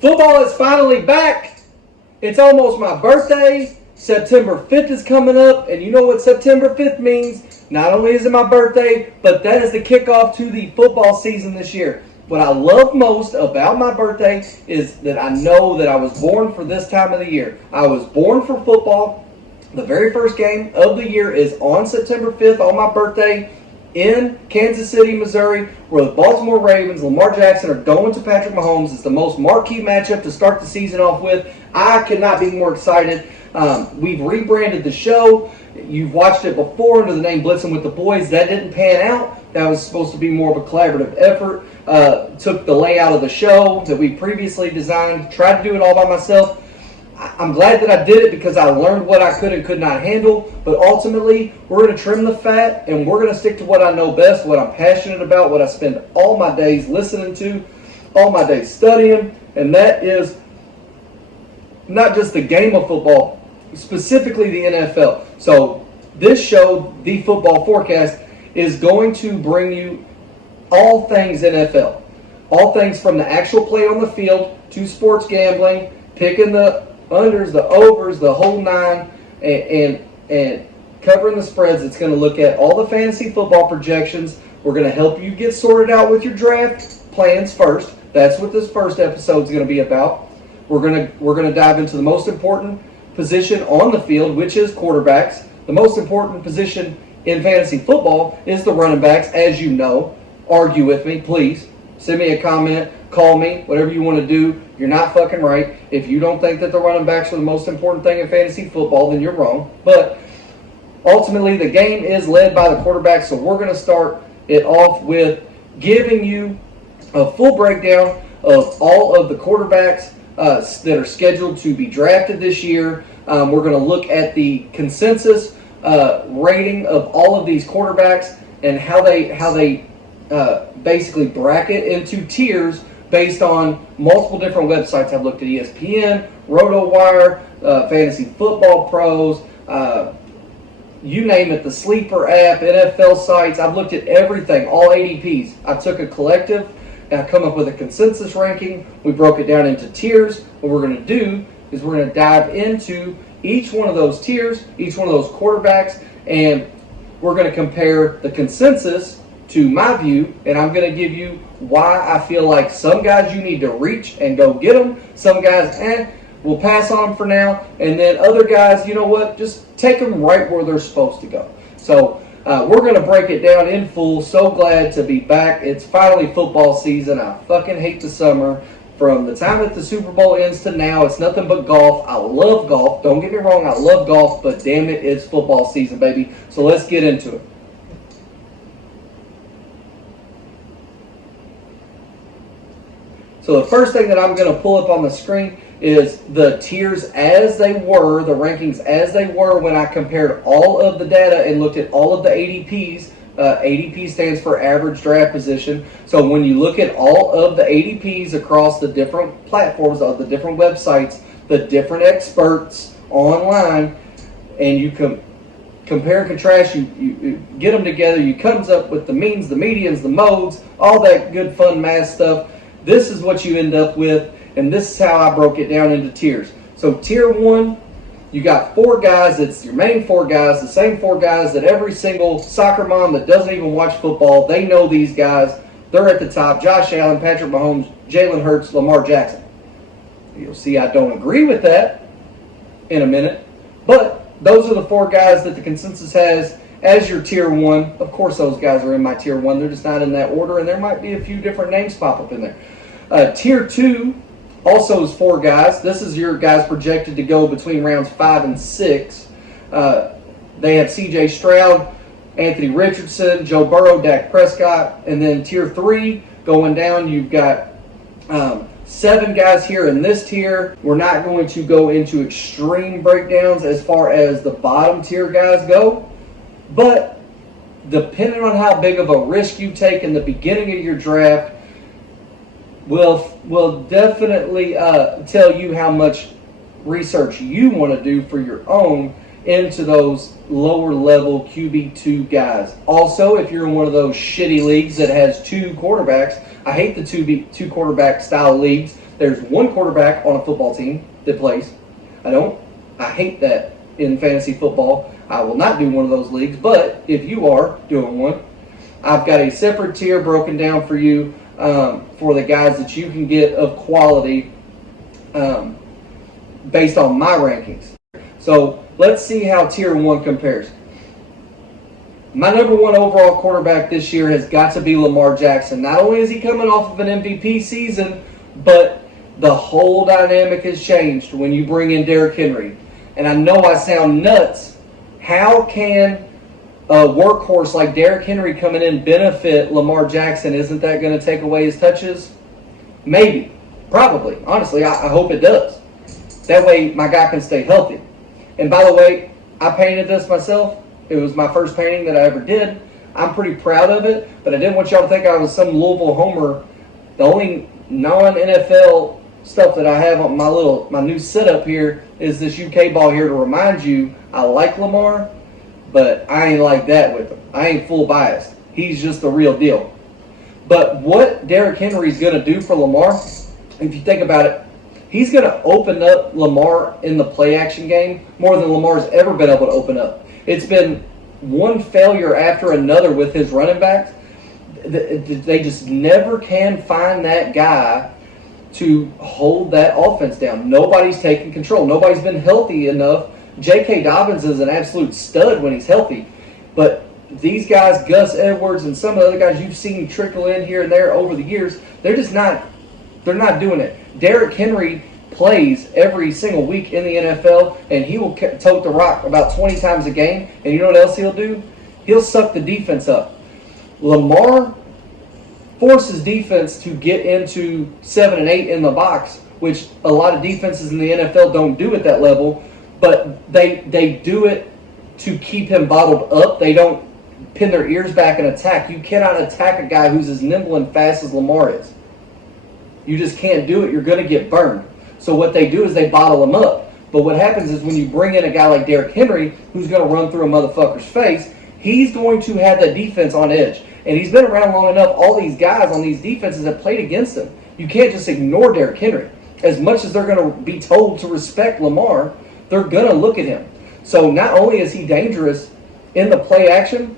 Football is finally back. It's almost my birthday. September 5th is coming up, and you know what September 5th means. Not only is it my birthday, but that is the kickoff to the football season this year. What I love most about my birthday is that I know that I was born for this time of the year. I was born for football. The very first game of the year is on September 5th on my birthday in Kansas City, Missouri, where the Baltimore Ravens, Lamar Jackson, are going to Patrick Mahomes. It's the most marquee matchup to start the season off with. I could not be more excited. We've rebranded the show. You've watched it before under the name Blitzing with the Boys. That didn't pan out. That was supposed to be more of a collaborative effort. Took the layout of the show that we previously designed, tried to do it all by myself. I'm glad that I did it because I learned what I could and could not handle. But ultimately, we're going to trim the fat and we're going to stick to what I know best, what I'm passionate about, what I spend all my days listening to, all my days studying. And that is not just the game of football, specifically the NFL. So this show, The Football Forecast, is going to bring you all things NFL. All things from the actual play on the field to sports gambling, picking the unders, the overs, the whole nine, and covering the spreads. It's going to look at all the fantasy football projections. We're going to help you get sorted out with your draft plans first. That's what this first episode is going to be about. We're going to dive into the most important position on the field, which is quarterbacks. The most important position in fantasy football is the running backs, as you know. Argue with me, please. Send me a comment, call me, whatever you want to do. You're not fucking right. If you don't think that the running backs are the most important thing in fantasy football, then you're wrong. But ultimately, the game is led by the quarterback, so we're going to start it off with giving you a full breakdown of all of the quarterbacks that are scheduled to be drafted this year. We're going to look at the consensus rating of all of these quarterbacks and how they basically bracket into tiers based on multiple different websites. I've looked at ESPN, RotoWire, Fantasy Football Pros, you name it, the Sleeper app, NFL sites. I've looked at everything, all ADPs. I took a collective and I come up with a consensus ranking. We broke it down into tiers. What we're going to do is we're going to dive into each one of those tiers, each one of those quarterbacks, and we're going to compare the consensus to my view, and I'm going to give you why I feel like some guys you need to reach and go get them. Some guys, we'll pass on them for now. And then other guys, you know what, just take them right where they're supposed to go. So we're going to break it down in full. So glad to be back. It's finally football season. I fucking hate the summer. From the time that the Super Bowl ends to now, it's nothing but golf. I love golf. Don't get me wrong, I love golf, but damn it, it's football season, baby. So let's get into it. So the first thing that I'm going to pull up on the screen is the tiers as they were, the rankings as they were when I compared all of the data and looked at all of the ADPs. ADP stands for average draft position. So when you look at all of the ADPs across the different platforms, of the different websites, the different experts online, and you compare and contrast, you get them together, you comes up with the means, the medians, the modes, all that good fun math stuff. This is what you end up with, and this is how I broke it down into tiers. So tier 1, you got 4 guys. It's your main 4 guys, the same 4 guys that every single soccer mom that doesn't even watch football, they know these guys. They're at the top. Josh Allen, Patrick Mahomes, Jalen Hurts, Lamar Jackson. You'll see I don't agree with that in a minute. But those are the 4 guys that the consensus has as your tier 1. Of course those guys are in my tier 1. They're just not in that order, and there might be a few different names pop up in there. Tier 2 also is 4 guys. This is your guys projected to go between rounds 5 and 6. They have C.J. Stroud, Anthony Richardson, Joe Burrow, Dak Prescott. And then tier 3 going down, you've got 7 guys here in this tier. We're not going to go into extreme breakdowns as far as the bottom tier guys go. But depending on how big of a risk you take in the beginning of your draft, will definitely tell you how much research you want to do for your own into those lower level QB2 guys. Also, if you're in one of those shitty leagues that has 2 quarterbacks, I hate the two quarterback style leagues There's one quarterback on a football team that plays. I hate that in fantasy football. I will not do one of those leagues, but if you are doing one, I've got a separate tier broken down for you for the guys that you can get of quality based on my rankings. So let's see how tier 1 compares. My number 1 overall quarterback this year has got to be Lamar Jackson. Not only is he coming off of an MVP season, but the whole dynamic has changed when you bring in Derrick Henry. And I know I sound nuts. How can a workhorse like Derrick Henry coming in benefit Lamar Jackson? Isn't that going to take away his touches? Maybe. Probably. Honestly, I hope it does. That way my guy can stay healthy. And by the way, I painted this myself. It was my first painting that I ever did. I'm pretty proud of it, but I didn't want y'all to think I was some Louisville homer. The only non-NFL stuff that I have on my new setup here is this UK ball here to remind you I like Lamar, but I ain't like that with him. I ain't full biased. He's just the real deal. But what Derrick Henry's going to do for Lamar, if you think about it, he's going to open up Lamar in the play-action game more than Lamar's ever been able to open up. It's been one failure after another with his running backs. They just never can find that guy to hold that offense down. Nobody's taking control. Nobody's been healthy enough. J.K. Dobbins is an absolute stud when he's healthy. But these guys, Gus Edwards and some of the other guys you've seen trickle in here and there over the years, they're not doing it. Derrick Henry plays every single week in the NFL, and he will tote the rock about 20 times a game. And you know what else he'll do? He'll suck the defense up. Lamar forces defense to get into 7 and 8 in the box, which a lot of defenses in the NFL don't do at that level, but they do it to keep him bottled up. They don't pin their ears back and attack. You cannot attack a guy who's as nimble and fast as Lamar is. You just can't do it. You're going to get burned. So what they do is they bottle him up. But what happens is when you bring in a guy like Derrick Henry, who's going to run through a motherfucker's face, he's going to have the defense on edge. And he's been around long enough. All these guys on these defenses have played against him. You can't just ignore Derrick Henry. As much as they're going to be told to respect Lamar, they're going to look at him. So not only is he dangerous in the play action,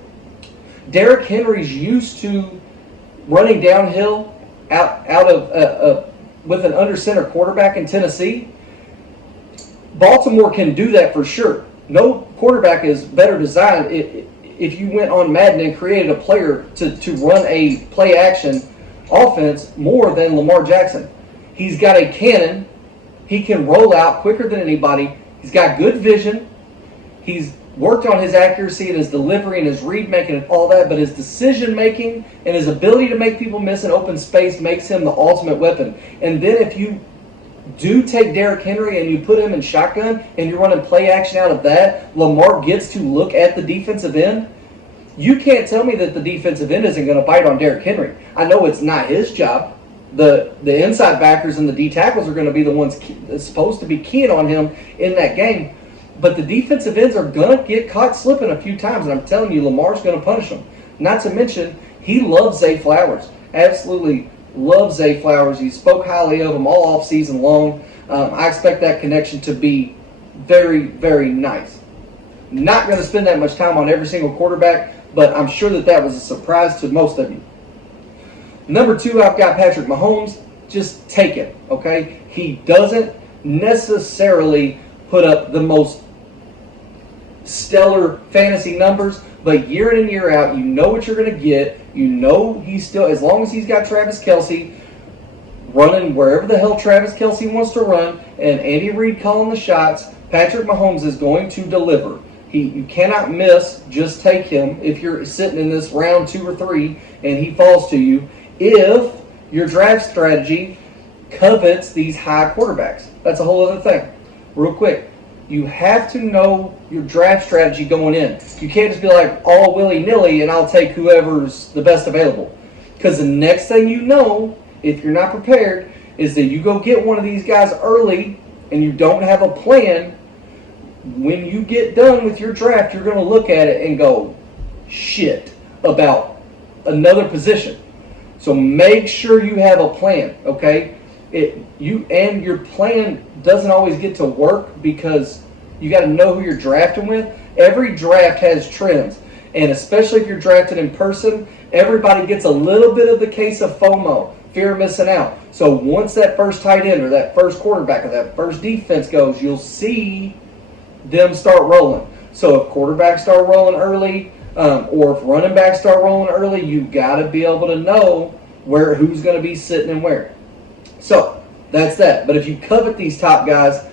Derrick Henry's used to running downhill out of with an under center quarterback in Tennessee. Baltimore can do that for sure. No quarterback is better designed. If you went on Madden and created a player to run a play action offense more than Lamar Jackson. He's got a cannon. He can roll out quicker than anybody. He's got good vision. He's worked on his accuracy and his delivery and his read making and all that, but his decision making and his ability to make people miss in open space makes him the ultimate weapon. And then if you do take Derrick Henry and you put him in shotgun and you're running play action out of that, Lamar gets to look at the defensive end. You can't tell me that the defensive end isn't going to bite on Derrick Henry. I know it's not his job. The inside backers and the D tackles are going to be the ones supposed to be keying on him in that game. But the defensive ends are going to get caught slipping a few times, and I'm telling you, Lamar's going to punish them. Not to mention, he loves Zay Flowers. Absolutely loves Zay Flowers. He spoke highly of him all off season long. I expect that connection to be very, very nice. Not going to spend that much time on every single quarterback, but I'm sure that was a surprise to most of you. Number 2, I've got Patrick Mahomes. Just take it, okay? He doesn't necessarily put up the most stellar fantasy numbers, but year in and year out, you know what you're going to get. You know he's still, as long as he's got Travis Kelce running wherever the hell Travis Kelce wants to run, and Andy Reid calling the shots, Patrick Mahomes is going to deliver. You cannot miss. Just take him if you're sitting in this round 2 or 3 and he falls to you. If your draft strategy covets these high quarterbacks, that's a whole other thing. Real quick, you have to know your draft strategy going in. You can't just be like all willy-nilly and I'll take whoever's the best available. Because the next thing you know, if you're not prepared, is that you go get one of these guys early and you don't have a plan. When you get done with your draft, you're going to look at it and go, shit, about another position. So make sure you have a plan, okay? your plan doesn't always get to work because you got to know who you're drafting with. Every draft has trends, and especially if you're drafted in person, everybody gets a little bit of the case of FOMO, fear of missing out. So once that first tight end or that first quarterback or that first defense goes, you'll see them start rolling. So if quarterbacks start rolling early, or if running backs start rolling early, you got to be able to know who's going to be sitting and where. So that's that. But if you covet these top guys,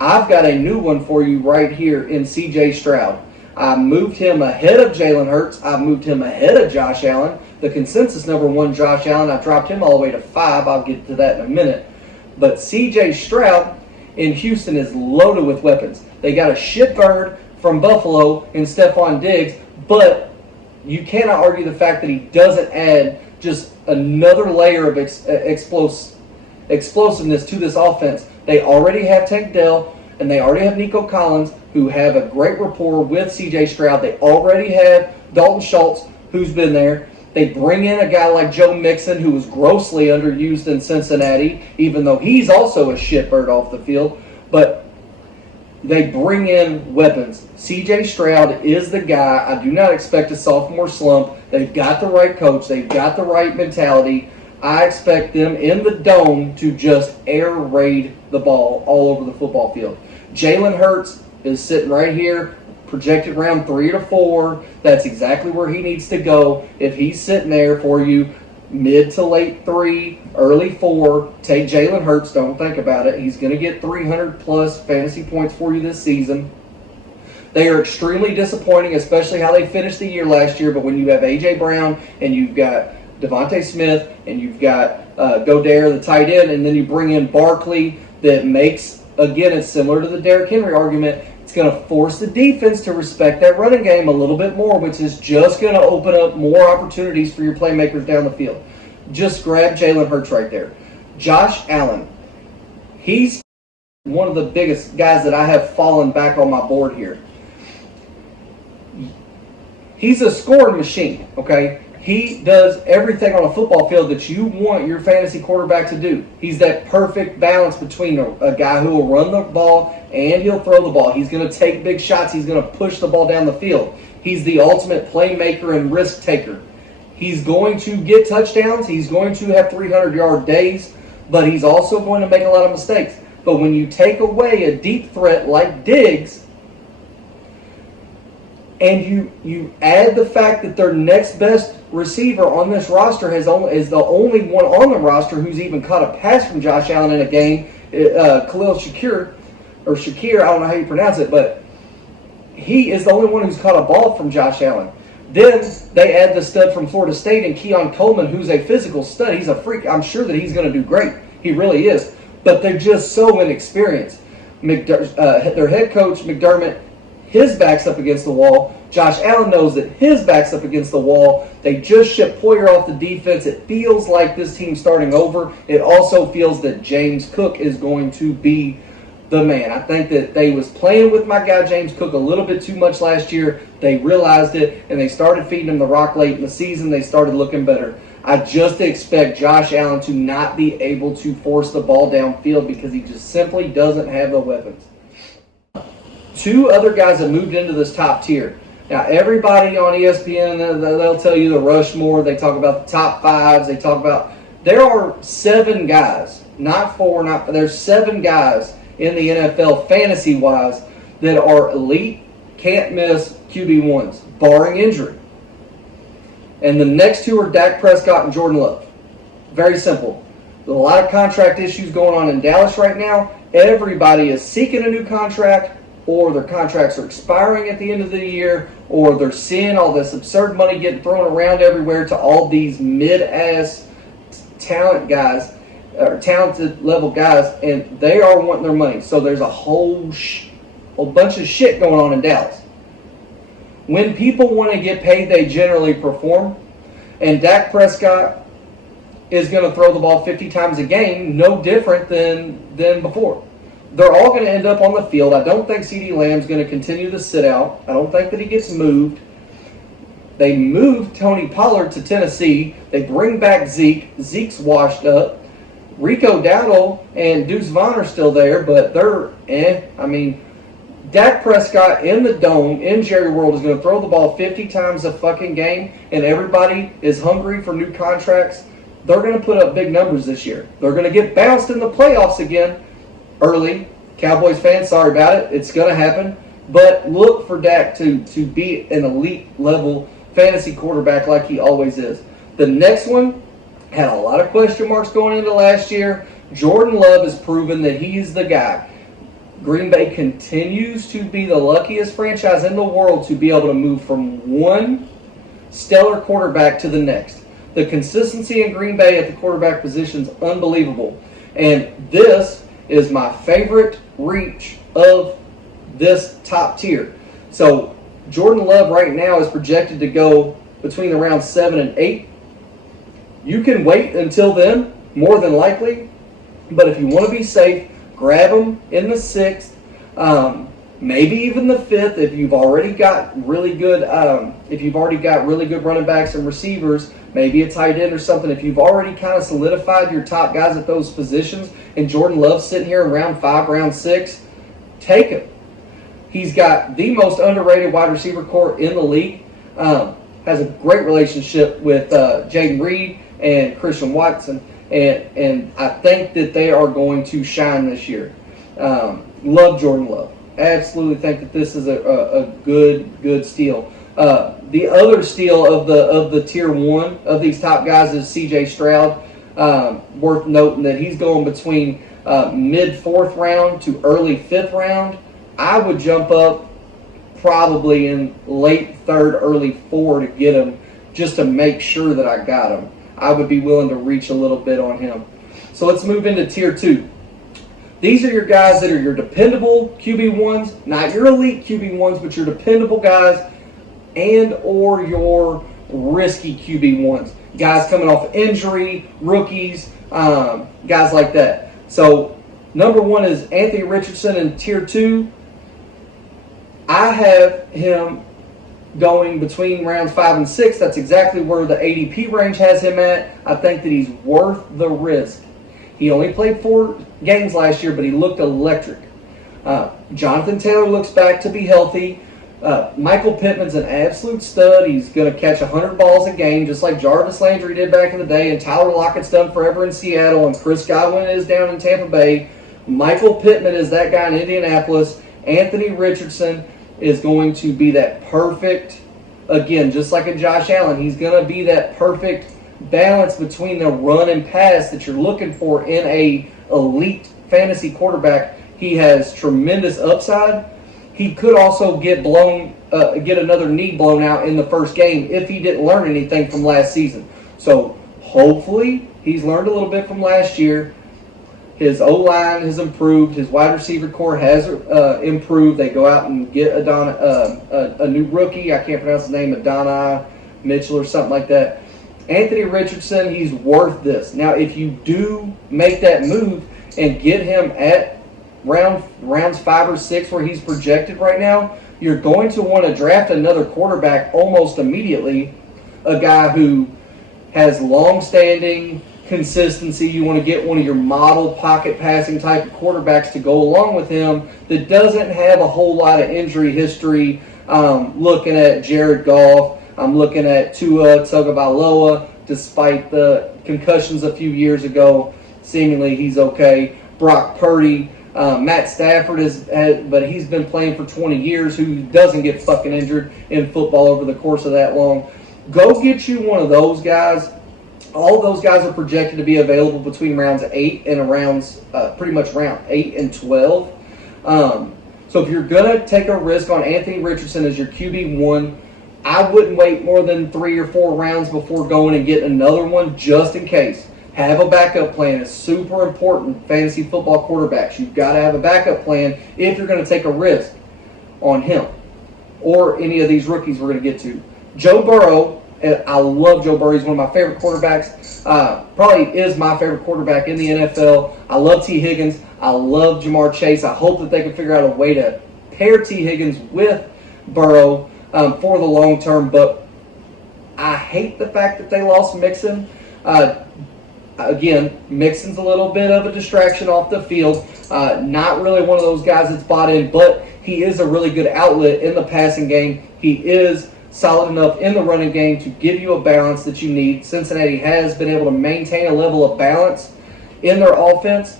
I've got a new one for you right here in C.J. Stroud. I moved him ahead of Jalen Hurts. I moved him ahead of Josh Allen. The consensus number one, Josh Allen, I dropped him all the way to 5. I'll get to that in a minute. But C.J. Stroud in Houston is loaded with weapons. They got a shitbird from Buffalo in Stephon Diggs, but you cannot argue the fact that he doesn't add just another layer of explosiveness to this offense. They already have Tank Dell, and they already have Nico Collins, who have a great rapport with C.J. Stroud. They already have Dalton Schultz, who's been there. They bring in a guy like Joe Mixon, who was grossly underused in Cincinnati, even though he's also a shitbird off the field. But they bring in weapons. C.J. Stroud is the guy. I do not expect a sophomore slump. They've got the right coach. They've got the right mentality. I expect them in the dome to just air raid the ball all over the football field. Jalen Hurts is sitting right here, projected round 3 to 4. That's exactly where he needs to go. If he's sitting there for you, mid to late 3, early 4, take Jalen Hurts. Don't think about it. He's going to get 300-plus fantasy points for you this season. They are extremely disappointing, especially how they finished the year last year. But when you have A.J. Brown and you've got Devontae Smith and you've got Goddard, the tight end, and then you bring in Barkley, that makes, again, it's similar to the Derrick Henry argument. It's going to force the defense to respect that running game a little bit more, which is just going to open up more opportunities for your playmakers down the field. Just grab Jalen Hurts right there. Josh Allen, he's one of the biggest guys that I have fallen back on my board here. He's a scoring machine, okay? He does everything on a football field that you want your fantasy quarterback to do. He's that perfect balance between a guy who will run the ball and he'll throw the ball. He's going to take big shots. He's going to push the ball down the field. He's the ultimate playmaker and risk taker. He's going to get touchdowns. He's going to have 300-yard days, but he's also going to make a lot of mistakes. But when you take away a deep threat like Diggs, and you add the fact that their next best receiver on this roster is the only one on the roster who's even caught a pass from Josh Allen in a game, Khalil Shakir, I don't know how you pronounce it, but he is the only one who's caught a ball from Josh Allen. Then they add the stud from Florida State and Keon Coleman, who's a physical stud. He's a freak. I'm sure that he's going to do great. He really is. But they're just so inexperienced. Their head coach, McDermott, his back's up against the wall. Josh Allen knows that his back's up against the wall. They just shipped Poyer off the defense. It feels like this team's starting over. It also feels that James Cook is going to be the man. I think that they was playing with my guy James Cook a little bit too much last year. They realized it, and they started feeding him the rock late in the season. They started looking better. I just expect Josh Allen to not be able to force the ball downfield because he just simply doesn't have the weapons. Two other guys that moved into this top tier. Now, everybody on ESPN, they'll tell you the Rushmore. They talk about the top 5s. They talk about there are 7 guys, not 4, there's 7 guys in the NFL fantasy-wise that are elite, can't miss QB1s, barring injury. And the next 2 are Dak Prescott and Jordan Love. Very simple. There's a lot of contract issues going on in Dallas right now. Everybody is seeking a new contract, or their contracts are expiring at the end of the year, or they're seeing all this absurd money getting thrown around everywhere to all these mid-ass talent guys, or talented level guys, and they are wanting their money. So there's a whole bunch of shit going on in Dallas. When people want to get paid, they generally perform, and Dak Prescott is going to throw the ball 50 times a game, no different than before. They're all going to end up on the field. I don't think CeeDee Lamb's going to continue to sit out. I don't think that he gets moved. They moved Tony Pollard to Tennessee. They bring back Zeke. Zeke's washed up. Rico Dowdle and Deuce Vaughn are still there, but they're I mean, Dak Prescott in the dome in Jerry World is going to throw the ball 50 times a fucking game, and everybody is hungry for new contracts. They're going to put up big numbers this year. They're going to get bounced in the playoffs again early. Cowboys fans, sorry about it. It's going to happen. But look for Dak to be an elite level fantasy quarterback like he always is. The next one had a lot of question marks going into last year. Jordan Love has proven that he's the guy. Green Bay continues to be the luckiest franchise in the world to be able to move from one stellar quarterback to the next. The consistency in Green Bay at the quarterback position is unbelievable. And this is my favorite reach of this top tier. So Jordan Love right now is projected to go between the rounds 7 and 8. You can wait until then, more than likely. But if you want to be safe, grab him in the 6th, maybe even the 5th if you've already got really good. If you've already got really good running backs and receivers, maybe a tight end or something. If you've already kind of solidified your top guys at those positions, and Jordan Love's sitting here in round 5, round 6, take him. He's got the most underrated wide receiver core in the league. Has a great relationship with Jaden Reed and Christian Watson. And I think that they are going to shine this year. Love Jordan Love. Absolutely think that this is a good steal. The other steal of the tier 1 of these top guys is C.J. Stroud. Worth noting that he's going between mid 4th round to early 5th round. I would jump up probably in late 3rd, early 4 to get him, just to make sure that I got him. I would be willing to reach a little bit on him. So let's move into tier 2. These are your guys that are your dependable QB1s, not your elite QB1s, but your dependable guys and or your risky QB1s. Guys coming off injury, rookies, guys like that. So number 1 is Anthony Richardson in tier 2. I have him going between rounds 5 and 6. That's exactly where the ADP range has him at. I think that he's worth the risk. He only played 4 games last year, but he looked electric. Jonathan Taylor looks back to be healthy. Michael Pittman's an absolute stud. He's going to catch 100 balls a game, just like Jarvis Landry did back in the day, and Tyler Lockett's done forever in Seattle, and Chris Godwin is down in Tampa Bay. Michael Pittman is that guy in Indianapolis. Anthony Richardson is going to be that perfect, again, just like a Josh Allen, he's going to be that perfect balance between the run and pass that you're looking for in a elite fantasy quarterback. He has tremendous upside. He could also get another knee blown out in the first game if he didn't learn anything from last season. So hopefully he's learned a little bit from last year. His O-line has improved. His wide receiver core has improved. They go out and get a new rookie. I can't pronounce his name, Adonai Mitchell or something like that. Anthony Richardson, he's worth this. Now, if you do make that move and get him at rounds 5 or 6 where he's projected right now, you're going to want to draft another quarterback almost immediately, a guy who has long-standing consistency. You want to get one of your model pocket passing type of quarterbacks to go along with him that doesn't have a whole lot of injury history. Looking at Jared Goff, I'm looking at Tua Tagovailoa, despite the concussions a few years ago. Seemingly he's okay. Brock Purdy, Matt Stafford but he's been playing for 20 years, who doesn't get fucking injured in football over the course of that long. Go get you one of those guys. All those guys are projected to be available between rounds 8 and pretty much round 8 and 12. So if you're going to take a risk on Anthony Richardson as your QB1, I wouldn't wait more than 3 or 4 rounds before going and getting another one, just in case. Have a backup plan. It's super important. Fantasy football quarterbacks, you've got to have a backup plan if you're going to take a risk on him or any of these rookies we're going to get to. Joe Burrow, I love Joe Burrow. He's one of my favorite quarterbacks. Probably is my favorite quarterback in the NFL. I love T. Higgins. I love Jamar Chase. I hope that they can figure out a way to pair T. Higgins with Burrow for the long term. But I hate the fact that they lost Mixon. Again, Mixon's a little bit of a distraction off the field. Not really one of those guys that's bought in, but he is a really good outlet in the passing game. He is solid enough in the running game to give you a balance that you need. Cincinnati has been able to maintain a level of balance in their offense.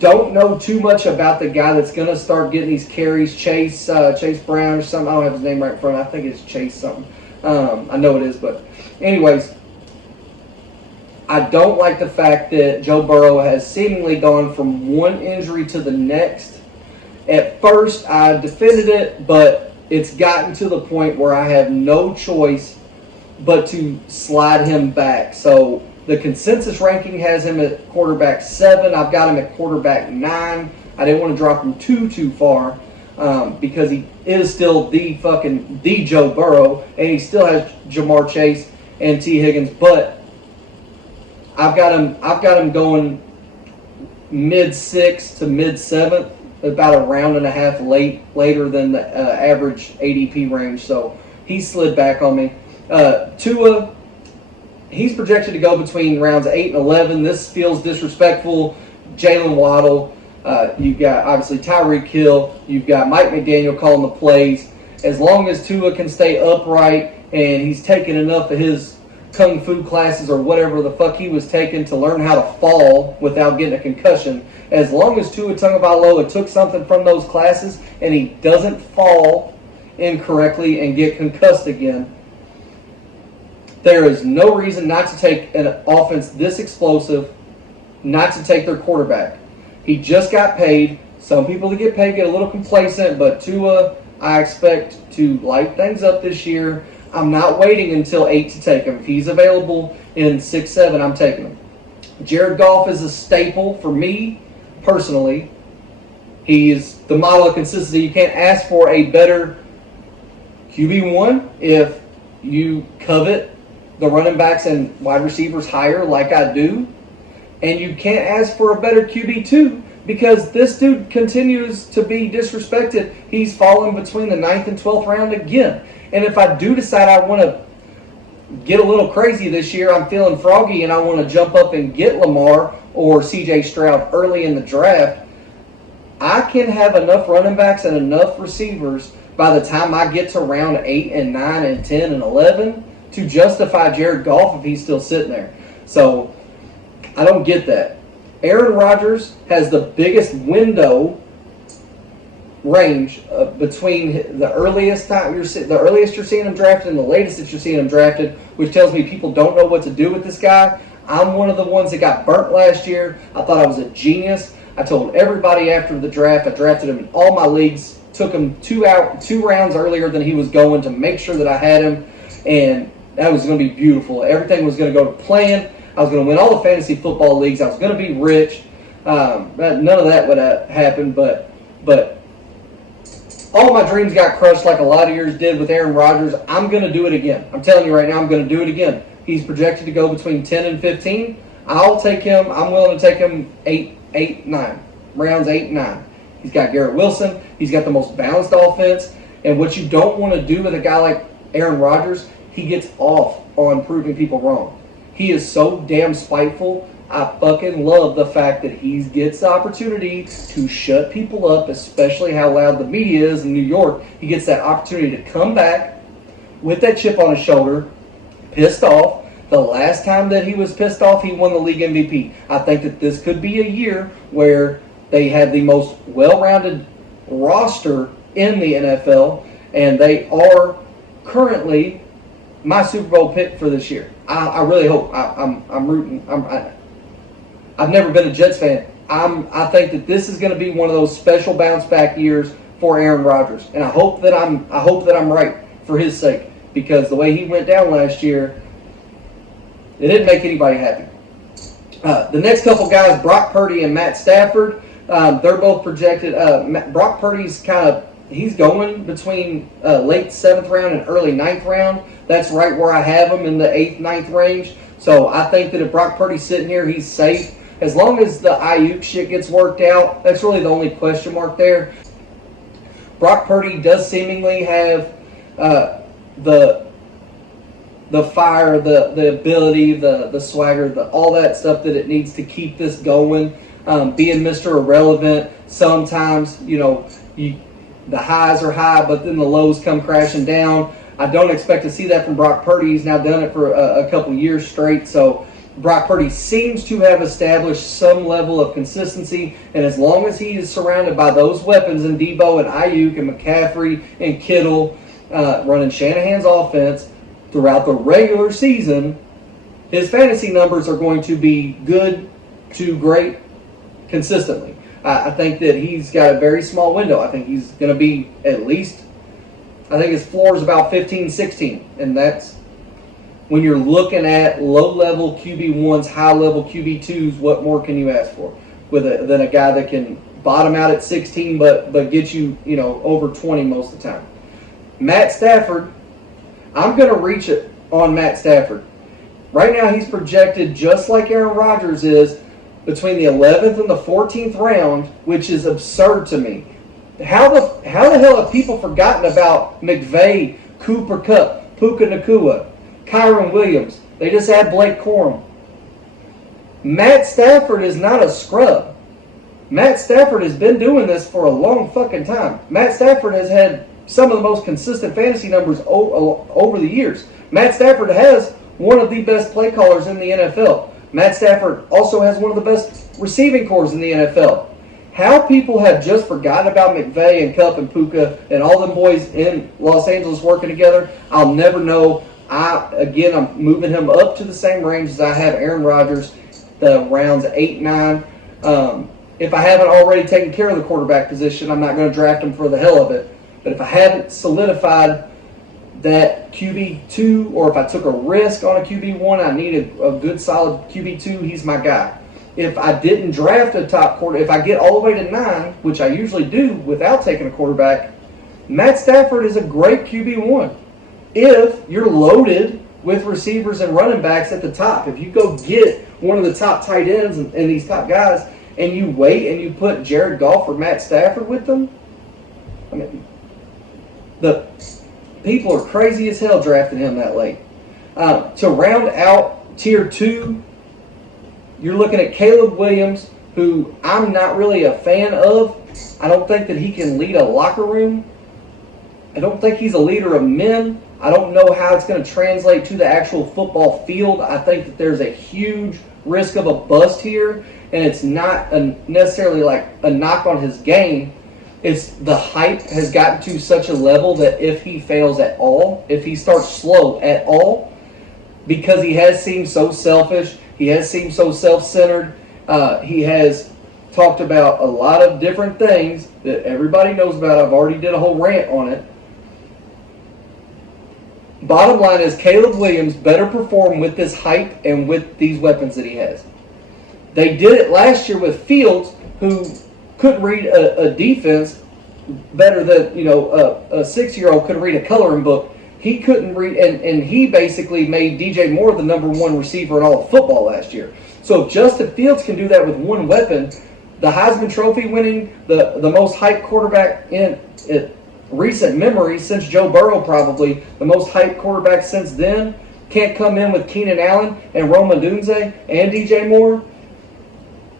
Don't know too much about the guy that's going to start getting these carries, Chase Brown or something. I don't have his name right in front. I think it's Chase something. I know it is, but anyways, I don't like the fact that Joe Burrow has seemingly gone from one injury to the next. At first, I defended it, but it's gotten to the point where I have no choice but to slide him back. So the consensus ranking has him at quarterback 7. I've got him at quarterback 9. I didn't want to drop him too far because he is still the Joe Burrow, and he still has Jamar Chase and T. Higgins, but I've got him going mid-6 to mid-7, about a round and a half later than the average ADP range. So he slid back on me. Tua, he's projected to go between rounds 8 and 11. This feels disrespectful. Jalen Waddle, you've got obviously Tyreek Hill, you've got Mike McDaniel calling the plays. As long as Tua can stay upright and he's taking enough of his kung fu classes or whatever the fuck he was taking to learn how to fall without getting a concussion, as long as Tua Tagovailoa took something from those classes and he doesn't fall incorrectly and get concussed again, there is no reason not to take an offense this explosive, not to take their quarterback. He just got paid. Some people that get paid get a little complacent, but Tua, I expect to light things up this year. I'm not waiting until 8 to take him. If he's available in 6, 7, I'm taking him. Jared Goff is a staple for me, personally. He's the model of consistency. You can't ask for a better QB1 if you covet the running backs and wide receivers higher like I do. And you can't ask for a better QB2 because this dude continues to be disrespected. He's fallen between the 9th and 12th round again. And if I do decide I want to get a little crazy this year, I'm feeling froggy and I want to jump up and get Lamar or CJ Stroud early in the draft, I can have enough running backs and enough receivers by the time I get to round 8 and 9 and 10 and 11 to justify Jared Goff if he's still sitting there. So I don't get that. Aaron Rodgers has the biggest window range between the earliest you're seeing him drafted and the latest that you're seeing him drafted, which tells me people don't know what to do with this guy. I'm one of the ones that got burnt last year. I thought I was a genius. I told everybody after the draft, I drafted him in all my leagues, took him two rounds earlier than he was going to make sure that I had him, and that was going to be beautiful. Everything was going to go to plan. I was going to win all the fantasy football leagues. I was going to be rich. None of that would have happened, but all my dreams got crushed like a lot of yours did with Aaron Rodgers. I'm going to do it again. I'm telling you right now, I'm going to do it again. He's projected to go between 10 and 15. I'll take him. I'm willing to take him 9. Rounds 8 and 9. He's got Garrett Wilson. He's got the most balanced offense. And what you don't want to do with a guy like Aaron Rodgers, he gets off on proving people wrong. He is so damn spiteful. I fucking love the fact that he gets the opportunity to shut people up, especially how loud the media is in New York. He gets that opportunity to come back with that chip on his shoulder, pissed off. The last time that he was pissed off, he won the league MVP. I think that this could be a year where they have the most well-rounded roster in the NFL, and they are currently my Super Bowl pick for this year. I really hope. I'm rooting. I've never been a Jets fan. I think that this is going to be one of those special bounce back years for Aaron Rodgers, and I hope that I'm right for his sake, because the way he went down last year, it didn't make anybody happy. The next couple guys, Brock Purdy and Matt Stafford, they're both projected. Brock Purdy's he's going between late 7th round and early 9th round. That's right where I have him, in the 8th, 9th range. So I think that if Brock Purdy's sitting here, he's safe. As long as the Ayuk shit gets worked out, that's really the only question mark there. Brock Purdy does seemingly have the the fire, the ability, the swagger, all that stuff that it needs to keep this going. Being Mr. Irrelevant, sometimes, the highs are high, but then the lows come crashing down. I don't expect to see that from Brock Purdy. He's now done it for a couple years straight. So Brock Purdy seems to have established some level of consistency. And as long as he is surrounded by those weapons in Debo and Ayuk and McCaffrey and Kittle running Shanahan's offense throughout the regular season, his fantasy numbers are going to be good to great consistently. I think that he's got a very small window. I think he's going to be at least, I think his floor is about 15, 16. And that's when you're looking at low-level QB1s, high-level QB2s, what more can you ask for than a guy that can bottom out at 16 but get you, over 20 most of the time. Matt Stafford, I'm going to reach it on Matt Stafford. Right now he's projected just like Aaron Rodgers is between the 11th and the 14th round, which is absurd to me. How the hell have people forgotten about McVay, Cooper Kupp, Puka Nacua, Kyron Williams? They just had Blake Corum. Matt Stafford is not a scrub. Matt Stafford has been doing this for a long fucking time. Matt Stafford has had some of the most consistent fantasy numbers over the years. Matt Stafford has one of the best play callers in the NFL. Matt Stafford also has one of the best receiving corps in the NFL. How people have just forgotten about McVay and Kupp and Puka and all them boys in Los Angeles working together, I'll never know. I'm moving him up to the same range as I have Aaron Rodgers, the rounds 8, 9. If I haven't already taken care of the quarterback position, I'm not going to draft him for the hell of it. But if I haven't solidified that QB2, or if I took a risk on a QB1, I need a good solid QB2, he's my guy. If I didn't draft a top quarter, if I get all the way to 9, which I usually do without taking a quarterback, Matt Stafford is a great QB1. If you're loaded with receivers and running backs at the top, if you go get one of the top tight ends and these top guys, and you wait and you put Jared Goff or Matt Stafford with them, I mean, the people are crazy as hell drafting him that late. To round out tier 2, you're looking at Caleb Williams, who I'm not really a fan of. I don't think that he can lead a locker room. I don't think he's a leader of men. I don't know how it's going to translate to the actual football field. I think that there's a huge risk of a bust here, and it's not necessarily like a knock on his game. It's the hype has gotten to such a level that if he fails at all, if he starts slow at all, because he has seemed so selfish, he has seemed so self-centered, he has talked about a lot of different things that everybody knows about. I've already did a whole rant on it. Bottom line is Caleb Williams better perform with this hype and with these weapons that he has. They did it last year with Fields, who couldn't read a defense better than a 6-year-old could read a coloring book. He couldn't read, and he basically made DJ Moore the number 1 receiver in all of football last year. So if Justin Fields can do that with one weapon, the Heisman Trophy winning, the most hyped quarterback in recent memory since Joe Burrow, probably the most hyped quarterback since then, can't come in with Keenan Allen and Rome Odunze and DJ Moore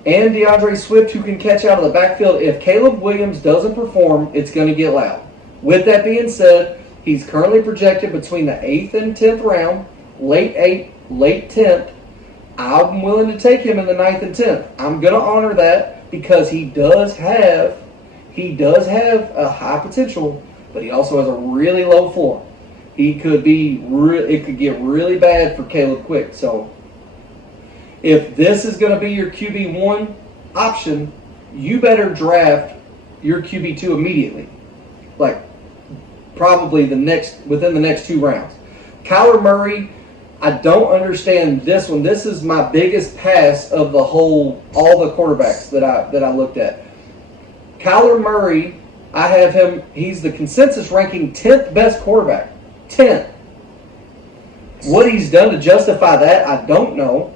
and DeAndre Swift, who can catch out of the backfield. If Caleb Williams doesn't perform, it's going to get loud. With that being said, he's currently projected between the 8th and 10th round, late 8th, late 10th. I'm willing to take him in the 9th and 10th. I'm going to honor that because he does have a high potential, but he also has a really low floor. It could get really bad for Caleb quick. So if this is going to be your QB1 option, you better draft your QB2 immediately. Like probably within the next 2 rounds. Kyler Murray, I don't understand this one. This is my biggest pass of all the quarterbacks that I looked at. Kyler Murray, I have him, he's the consensus ranking 10th best quarterback. 10th. What he's done to justify that, I don't know.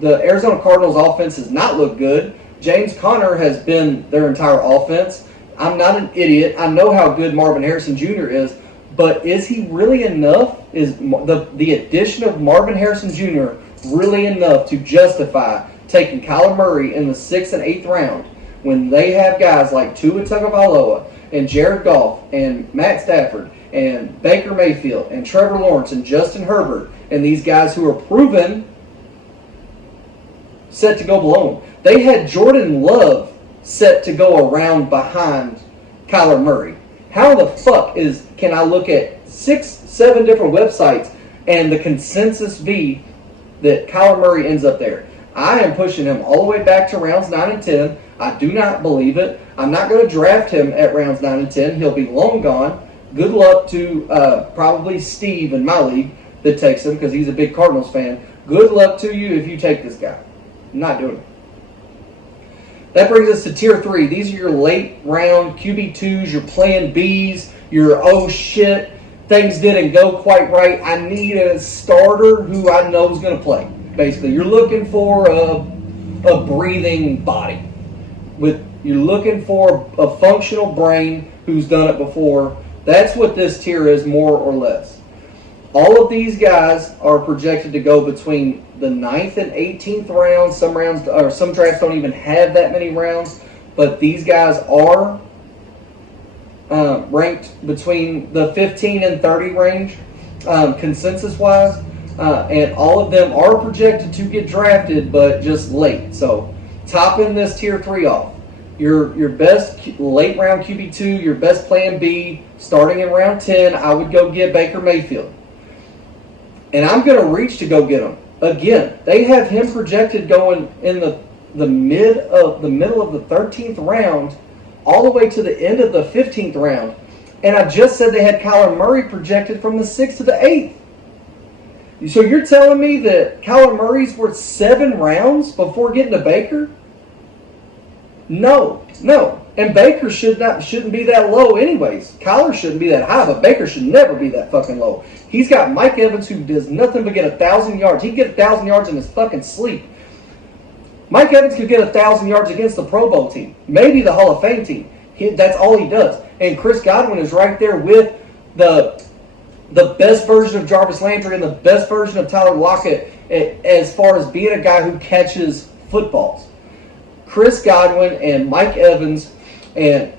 The Arizona Cardinals offense has not looked good. James Conner has been their entire offense. I'm not an idiot. I know how good Marvin Harrison Jr. is, But is he really enough? Is the addition of Marvin Harrison Jr. really enough to justify taking Kyler Murray in the 6th and 8th round when they have guys like Tua Tagovailoa and Jared Goff and Matt Stafford and Baker Mayfield and Trevor Lawrence and Justin Herbert and these guys who are proven set to go below him? They had Jordan Love set to go around behind Kyler Murray. How the fuck can I look at 6-7 different websites and the consensus be that Kyler Murray ends up there? I am pushing him all the way back to rounds 9 and 10. I do not believe it. I'm not going to draft him at rounds 9 and 10. He'll be long gone. Good luck to probably Steve in my league that takes him because he's a big Cardinals fan. Good luck to you if you take this guy. I'm not doing it. That brings us to Tier 3. These are your late round QB2s, your Plan Bs, your oh shit, things didn't go quite right. I need a starter who I know is going to play. Basically, you're looking for a breathing body. You're looking for a functional brain who's done it before. That's what this tier is, more or less. All of these guys are projected to go between the 9th and 18th round. Some drafts don't even have that many rounds, but these guys are ranked between the 15 and 30 range, consensus-wise, and all of them are projected to get drafted, but just late. So, topping this tier 3 off, your best late round QB2, your best Plan B, starting in round 10, I would go get Baker Mayfield. And I'm going to reach to go get him. Again, they have him projected going in the middle of the 13th round all the way to the end of the 15th round. And I just said they had Kyler Murray projected from the 6th to the 8th. So you're telling me that Kyler Murray's worth 7 rounds before getting to Baker? No. And Baker shouldn't be that low anyways. Kyler shouldn't be that high, but Baker should never be that fucking low. He's got Mike Evans who does nothing but get 1,000 yards. He can get 1,000 yards in his fucking sleep. Mike Evans could get 1,000 yards against the Pro Bowl team. Maybe the Hall of Fame team. That's all he does. And Chris Godwin is right there with the best version of Jarvis Landry and the best version of Tyler Lockett as far as being a guy who catches footballs. Chris Godwin and Mike Evans, and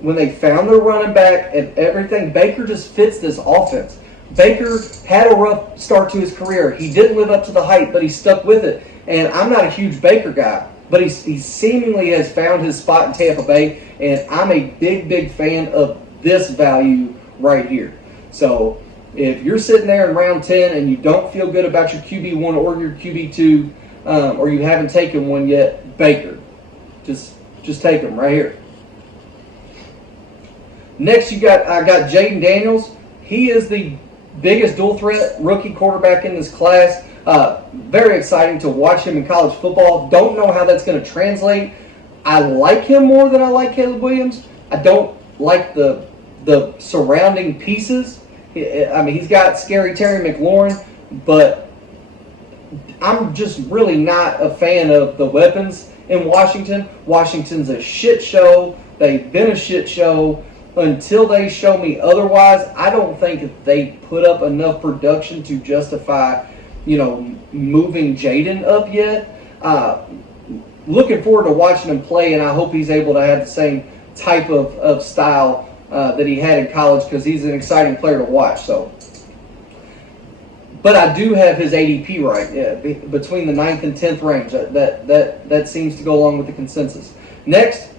when they found their running back and everything, Baker just fits this offense. Baker had a rough start to his career. He didn't live up to the hype, but he stuck with it. And I'm not a huge Baker guy, but he seemingly has found his spot in Tampa Bay, and I'm a big fan of this value right here. So if you're sitting there in round 10 and you don't feel good about your QB1 or your QB2, or you haven't taken one yet, Baker. Just take him right here. Next, I got Jaden Daniels. He is the biggest dual threat rookie quarterback in this class. Very exciting to watch him in college football. Don't know how that's going to translate. I like him more than I like Caleb Williams. I don't like the surrounding pieces. I mean, he's got scary Terry McLaurin, but I'm just really not a fan of the weapons in Washington. Washington's a shit show. They've been a shit show until they show me otherwise. I don't think they put up enough production to justify, moving Jaden up yet. Looking forward to watching him play, and I hope he's able to have the same type of style that he had in college because he's an exciting player to watch. But I do have his ADP right, between the 9th and 10th range. That seems to go along with the consensus. Next,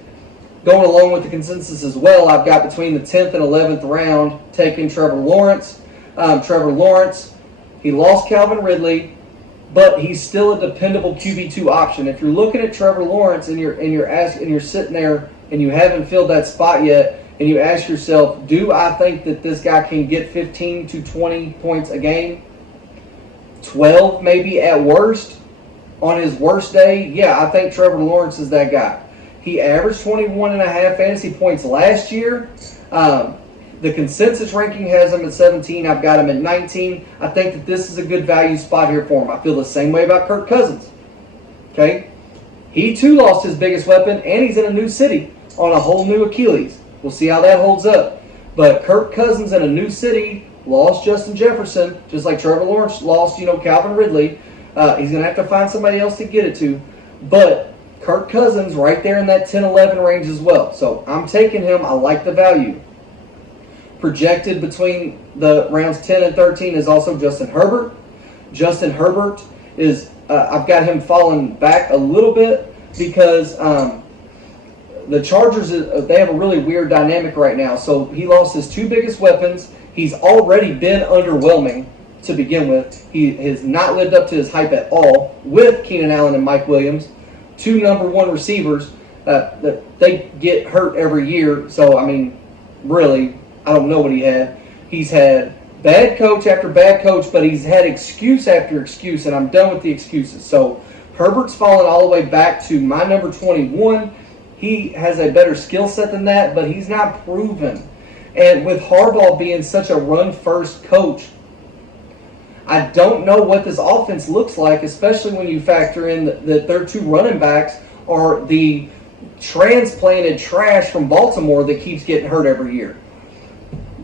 going along with the consensus as well, I've got between the 10th and 11th round taking Trevor Lawrence. Trevor Lawrence, he lost Calvin Ridley, but he's still a dependable QB2 option. If you're looking at Trevor Lawrence and you're sitting there and you haven't filled that spot yet, and you ask yourself, do I think that this guy can get 15 to 20 points a game? 12 maybe at worst on his worst day? Yeah, I think Trevor Lawrence is that guy. He averaged 21.5 fantasy points last year. The consensus ranking has him at 17. I've got him at 19. I think that this is a good value spot here for him. I feel the same way about Kirk Cousins. Okay? He too lost his biggest weapon, and he's in a new city on a whole new Achilles. We'll see how that holds up. But Kirk Cousins in a new city lost Justin Jefferson, just like Trevor Lawrence lost, Calvin Ridley. He's going to have to find somebody else to get it to. But Kirk Cousins right there in that 10-11 range as well. So I'm taking him. I like the value. Projected between the rounds 10 and 13 is also Justin Herbert. Justin Herbert is, I've got him falling back a little bit because the Chargers, they have a really weird dynamic right now. So he lost his two biggest weapons. He's already been underwhelming to begin with. He has not lived up to his hype at all with Keenan Allen and Mike Williams, two number one receivers that they get hurt every year. So, I mean, really, I don't know what he had. He's had bad coach after bad coach, but he's had excuse after excuse, and I'm done with the excuses. So Herbert's fallen all the way back to my number 21. He has a better skill set than that, but he's not proven. And with Harbaugh being such a run-first coach, I don't know what this offense looks like, especially when you factor in that their two running backs are the transplanted trash from Baltimore that keeps getting hurt every year.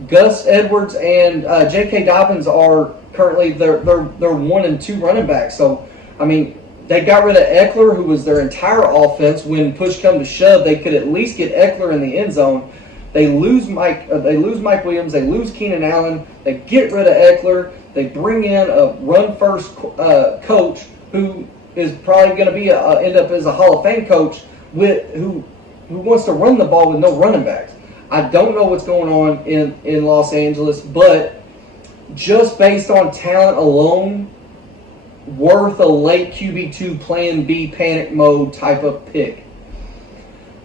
Gus Edwards and J.K. Dobbins are currently they're 1 and 2 running backs. So, I mean, they got rid of Eckler, who was their entire offense. When push come to shove, they could at least get Eckler in the end zone. They lose Mike Williams. They lose Keenan Allen. They get rid of Eckler. They bring in a run-first coach who is probably going to be end up as a Hall of Fame coach who wants to run the ball with no running backs. I don't know what's going on in Los Angeles, but just based on talent alone, worth a late QB2 plan B panic mode type of pick.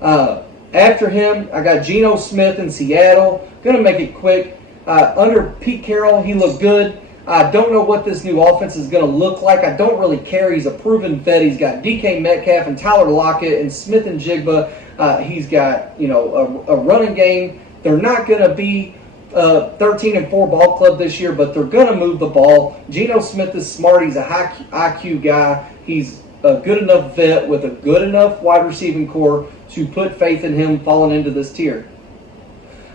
After him, I got Gino Smith in Seattle. Going to make it quick. Under Pete Carroll, he looked good. I don't know what this new offense is going to look like. I don't really care. He's a proven vet. He's got DK Metcalf and Tyler Lockett and Smith and Jigba. He's got a running game. They're not going to be 13-4 ball club this year, but they're going to move the ball. Geno Smith is smart. He's a high IQ guy. He's a good enough vet with a good enough wide receiving core to put faith in him falling into this tier.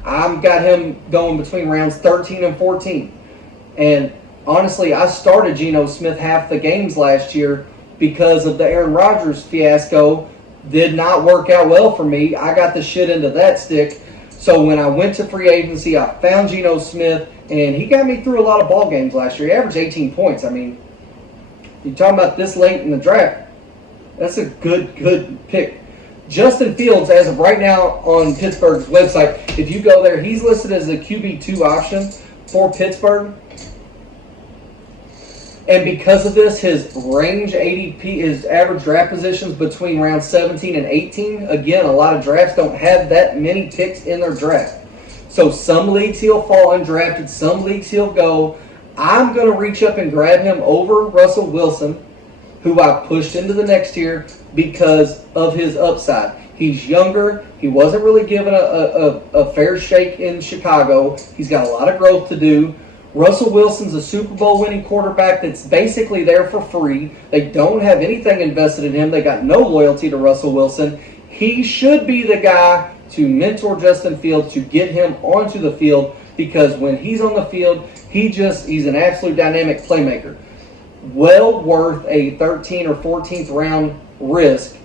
I've got him going between rounds 13 and 14. And honestly, I started Geno Smith half the games last year because of the Aaron Rodgers fiasco. Did not work out well for me. I got the shit into that stick. So when I went to free agency, I found Geno Smith, and he got me through a lot of ball games last year. He averaged 18 points. I mean, you're talking about this late in the draft. That's a good pick. Justin Fields, as of right now on Pittsburgh's website, if you go there, he's listed as a QB2 option for Pittsburgh. And because of this, his range ADP, his average draft positions between round 17 and 18. Again, a lot of drafts don't have that many picks in their draft. So some leagues he'll fall undrafted, some leagues he'll go. I'm going to reach up and grab him over Russell Wilson, who I pushed into the next tier because of his upside. He's younger. He wasn't really given a fair shake in Chicago. He's got a lot of growth to do. Russell Wilson's a Super Bowl winning quarterback that's basically there for free. They don't have anything invested in him. They got no loyalty to Russell Wilson. He should be the guy to mentor Justin Fields, to get him onto the field, because when he's on the field, he's an absolute dynamic playmaker. Well worth a 13th or 14th round risk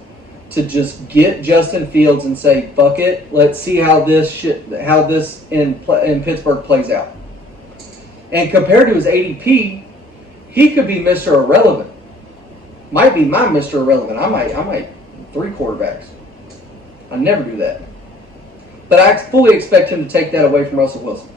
to just get Justin Fields and say, fuck it, let's see how this in Pittsburgh plays out. And compared to his ADP, he could be Mr. Irrelevant. Might be my Mr. Irrelevant. I might 3 quarterbacks. I never do that. But I fully expect him to take that away from Russell Wilson.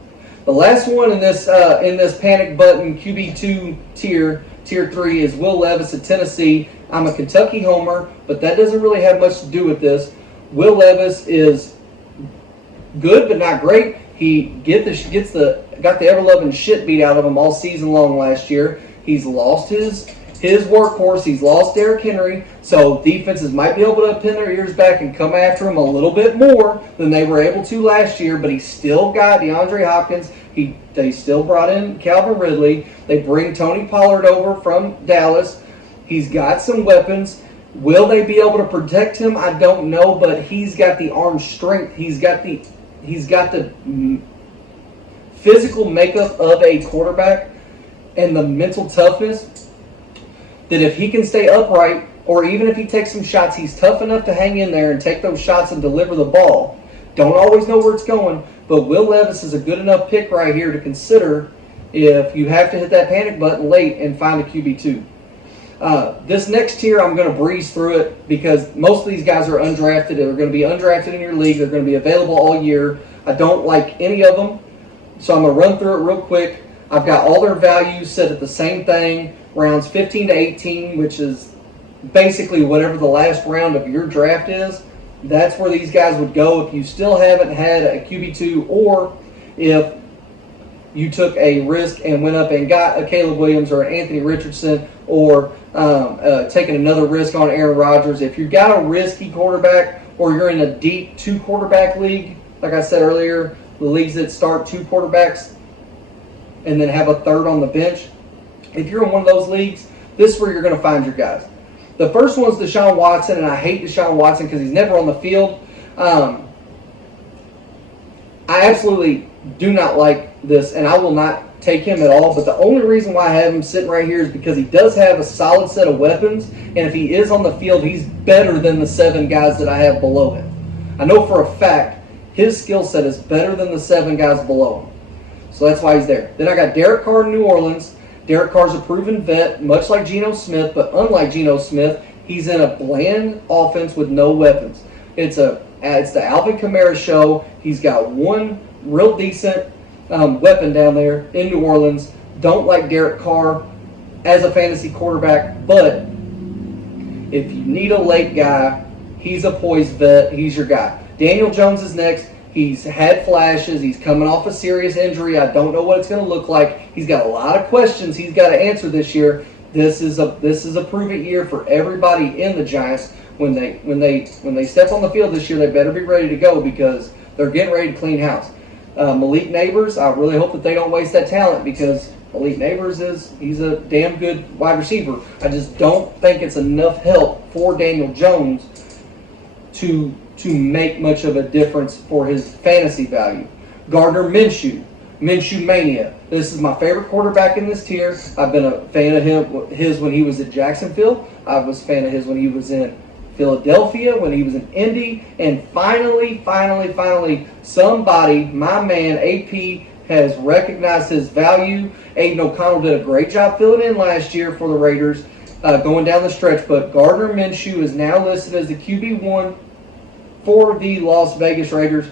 The last one in this panic button QB2 tier 3 is Will Levis at Tennessee. I'm a Kentucky homer, but that doesn't really have much to do with this. Will Levis is good, but not great. He got the ever-loving shit beat out of him all season long last year. He's lost his workhorse. He's lost Derrick Henry. So defenses might be able to pin their ears back and come after him a little bit more than they were able to last year. But he's still got DeAndre Hopkins. They still brought in Calvin Ridley. They bring Tony Pollard over from Dallas. He's got some weapons. Will they be able to protect him? I don't know, but he's got the arm strength. He's got the physical makeup of a quarterback and the mental toughness that if he can stay upright, or even if he takes some shots, he's tough enough to hang in there and take those shots and deliver the ball. Don't always know where it's going, but Will Levis is a good enough pick right here to consider if you have to hit that panic button late and find a QB2. This next tier, I'm going to breeze through it because most of these guys are undrafted. They're going to be undrafted in your league. They're going to be available all year. I don't like any of them, so I'm going to run through it real quick. I've got all their values set at the same thing, rounds 15 to 18, which is basically whatever the last round of your draft is. That's where these guys would go if you still haven't had a QB2, or if you took a risk and went up and got a Caleb Williams or an Anthony Richardson, or taking another risk on Aaron Rodgers. If you've got a risky quarterback, or you're in a deep 2-quarterback league, like I said earlier, the leagues that start 2 quarterbacks and then have a third on the bench, if you're in one of those leagues, this is where you're going to find your guys. The first one's Deshaun Watson, and I hate Deshaun Watson because he's never on the field. I absolutely do not like this, and I will not take him at all. But the only reason why I have him sitting right here is because he does have a solid set of weapons, and if he is on the field, he's better than the 7 guys that I have below him. I know for a fact his skill set is better than the 7 guys below him. So that's why he's there. Then I got Derek Carr in New Orleans. Derek Carr's a proven vet, much like Gino Smith, but unlike Gino Smith, he's in a bland offense with no weapons. It's the Alvin Kamara show. He's got one real decent weapon down there in New Orleans. Don't like Derek Carr as a fantasy quarterback, but if you need a late guy, he's a poised vet. He's your guy. Daniel Jones is next. He's had flashes. He's coming off a serious injury. I don't know what it's going to look like. He's got a lot of questions he's got to answer this year. This is a prove-it year for everybody in the Giants. When they step on the field this year, they better be ready to go because they're getting ready to clean house. Malik Neighbors, I really hope that they don't waste that talent because Malik Neighbors he's a damn good wide receiver. I just don't think it's enough help for Daniel Jones to make much of a difference for his fantasy value. Gardner Minshew Mania. This is my favorite quarterback in this tier. I've been a fan of his when he was at Jacksonville. I was a fan of his when he was in Philadelphia, when he was in Indy, and finally, somebody, my man AP, has recognized his value. Aiden O'Connell did a great job filling in last year for the Raiders, going down the stretch, but Gardner Minshew is now listed as the QB1 for the Las Vegas Raiders,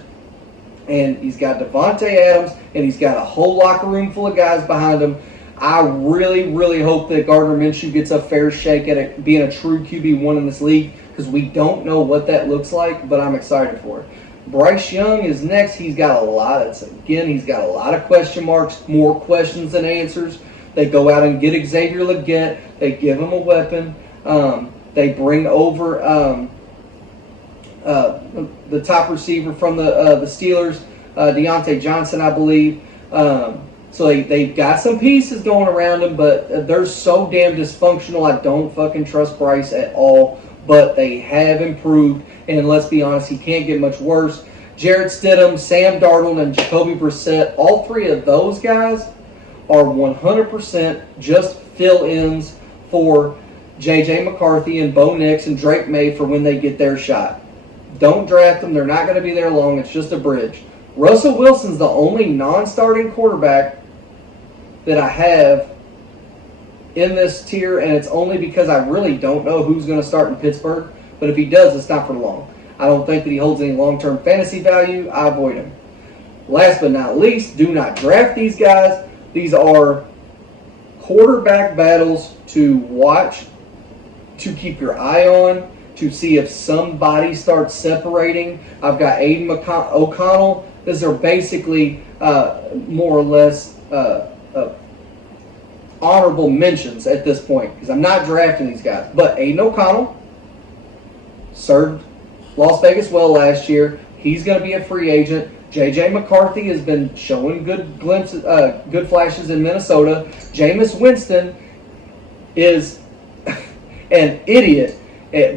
and he's got Devontae Adams, and he's got a whole locker room full of guys behind him. I really hope that Gardner Minshew gets a fair shake at it, being a true QB1 in this league, because we don't know what that looks like, but I'm excited for it. Bryce Young is next. He's got a lot of question marks, more questions than answers. They go out and get Xavier Legette. They give him a weapon. They bring over the top receiver from the Steelers, Deontay Johnson, I believe. So they've got some pieces going around them, but they're so damn dysfunctional. I don't fucking trust Bryce at all. But they have improved, and let's be honest, he can't get much worse. Jarrett Stidham, Sam Darnold, and Jacoby Brissett, all 3 of those guys are 100% just fill-ins for J.J. McCarthy and Bo Nix and Drake May for when they get their shot. Don't draft them. They're not going to be there long. It's just a bridge. Russell Wilson's the only non-starting quarterback that I have in this tier, and it's only because I really don't know who's going to start in Pittsburgh. But if he does, it's not for long. I don't think that he holds any long-term fantasy value. I avoid him. Last but not least, do not draft these guys. These are quarterback battles to watch, to keep your eye on, to see if somebody starts separating. I've got Aiden O'Connell. These are basically more or less honorable mentions at this point because I'm not drafting these guys. But Aiden O'Connell served Las Vegas well last year. He's going to be a free agent. J.J. McCarthy has been showing good glimpses, good flashes in Minnesota. Jameis Winston is an idiot,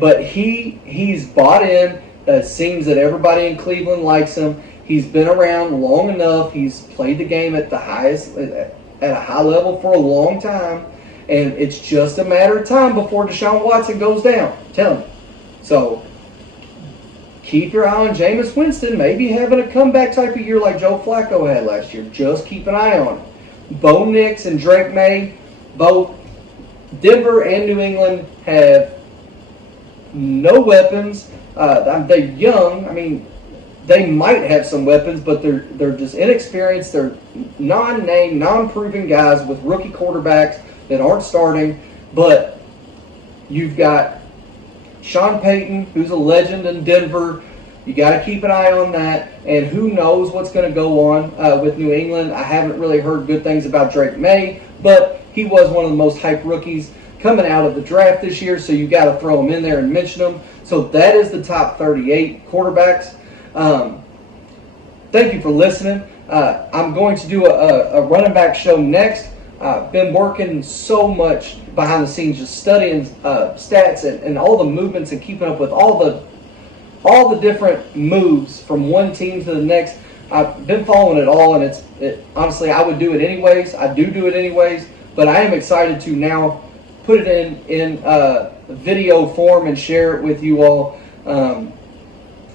but he's bought in. It seems that everybody in Cleveland likes him. He's been around long enough. He's played the game at a high level for a long time. And it's just a matter of time before Deshaun Watson goes down. I'm telling you. So, keep your eye on Jameis Winston. Maybe having a comeback type of year like Joe Flacco had last year. Just keep an eye on it. Bo Nix and Drake May, both Denver and New England have no weapons. They're young. I mean, they might have some weapons, but they're just inexperienced. They're non-name, non-proven guys with rookie quarterbacks that aren't starting. But you've got Sean Payton, who's a legend in Denver. You got to keep an eye on that. And who knows what's going to go on with New England. I haven't really heard good things about Drake May, but he was one of the most hyped rookies coming out of the draft this year, so you got to throw him in there and mention him. So that is the top 38 quarterbacks. Thank you for listening. I'm going to do a running back show next. Been working so much behind the scenes, just studying stats and all the movements and keeping up with all the different moves from one team to the next. I've been following it all, and honestly, I would do it anyways. I do it anyways, but I am excited to now put it in video form and share it with you all.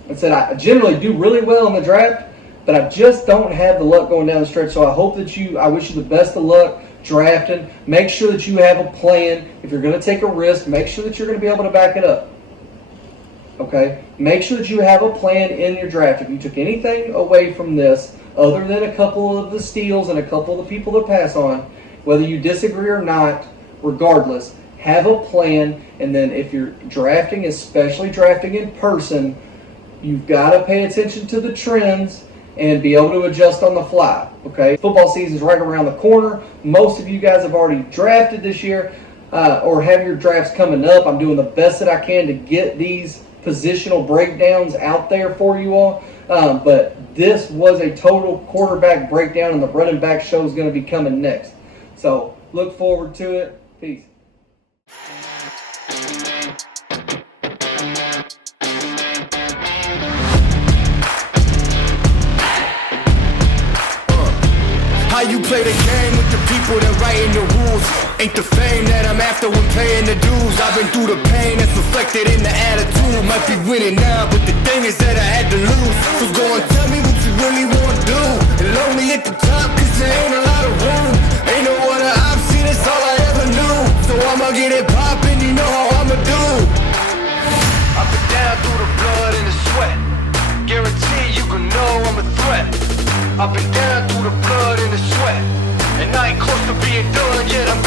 I said I generally do really well in the draft, but I just don't have the luck going down the stretch. So I wish you the best of luck drafting. Make sure that you have a plan. If you're going to take a risk, make sure that you're going to be able to back it up. Okay? Make sure that you have a plan in your draft. If you took anything away from this, other than a couple of the steals and a couple of the people to pass on, whether you disagree or not, regardless, have a plan. And then if you're drafting, especially drafting in person, you've got to pay attention to the trends and be able to adjust on the fly. Okay? Football season's right around the corner. Most of you guys have already drafted this year or have your drafts coming up. I'm doing the best that I can to get these positional breakdowns out there for you all. But this was a total quarterback breakdown, and the running back show is going to be coming next. So look forward to it. Peace. How you play the game with the people that writing the rules? Ain't the fame that I'm after when paying the dues. I've been through the pain that's reflected in the attitude. Might be winning now, but the thing is that I had to lose. So go and tell me what you really want to do. And lonely at the top, cause there ain't a lot of room. Ain't no other option, it's all I ever knew. So I'ma get it poppin', you know how I'ma do. I've been down through the blood and the sweat. Guarantee you can know I'm a threat. I've been down through the blood and the sweat, and I ain't close to being done yet. I'm